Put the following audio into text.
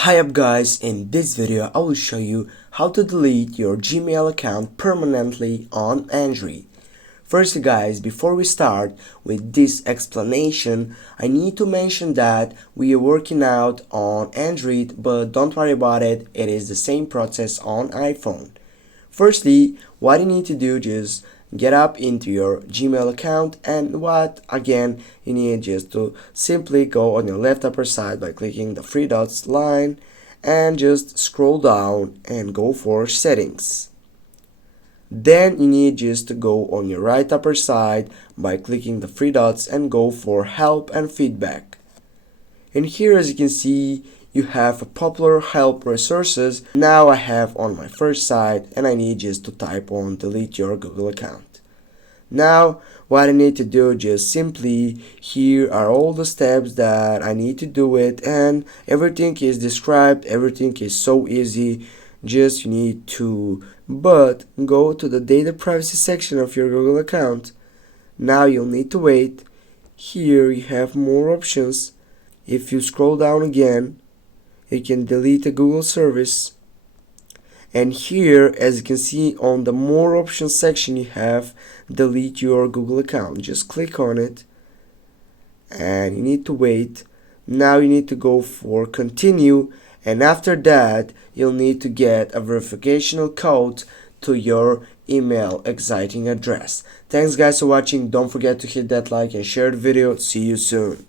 Hi up guys, in this video I will show you how to delete your Gmail account permanently on Android. First guys, before we start with this explanation, I need to mention that we are working out on Android, but don't worry about it, it is the same process on iPhone. Firstly, what you need to do is get up into your Gmail account, and what again you need just to simply go on your left upper side by clicking the three dots line and just scroll down and go for settings. Then you need just to go on your right upper side by clicking the three dots and go for help and feedback. And here, as you can see, you have a popular help resources. Now I have on my first side, and I need just to type on delete your Google account. Now what I need to do, just simply, here are all the steps that I need to do it, and everything is described, everything is so easy. Just you need to go to the data privacy section of your Google account. Now you'll need to wait. Here you have more options. If you scroll down again, you can delete a Google service, and here, as you can see, on the more options section, you have delete your Google account. Just click on it and you need to wait. Now you need to go for continue, and after that you'll need to get a verification code to your email exciting address. Thanks guys for watching. Don't forget to hit that like and share the video. See you soon.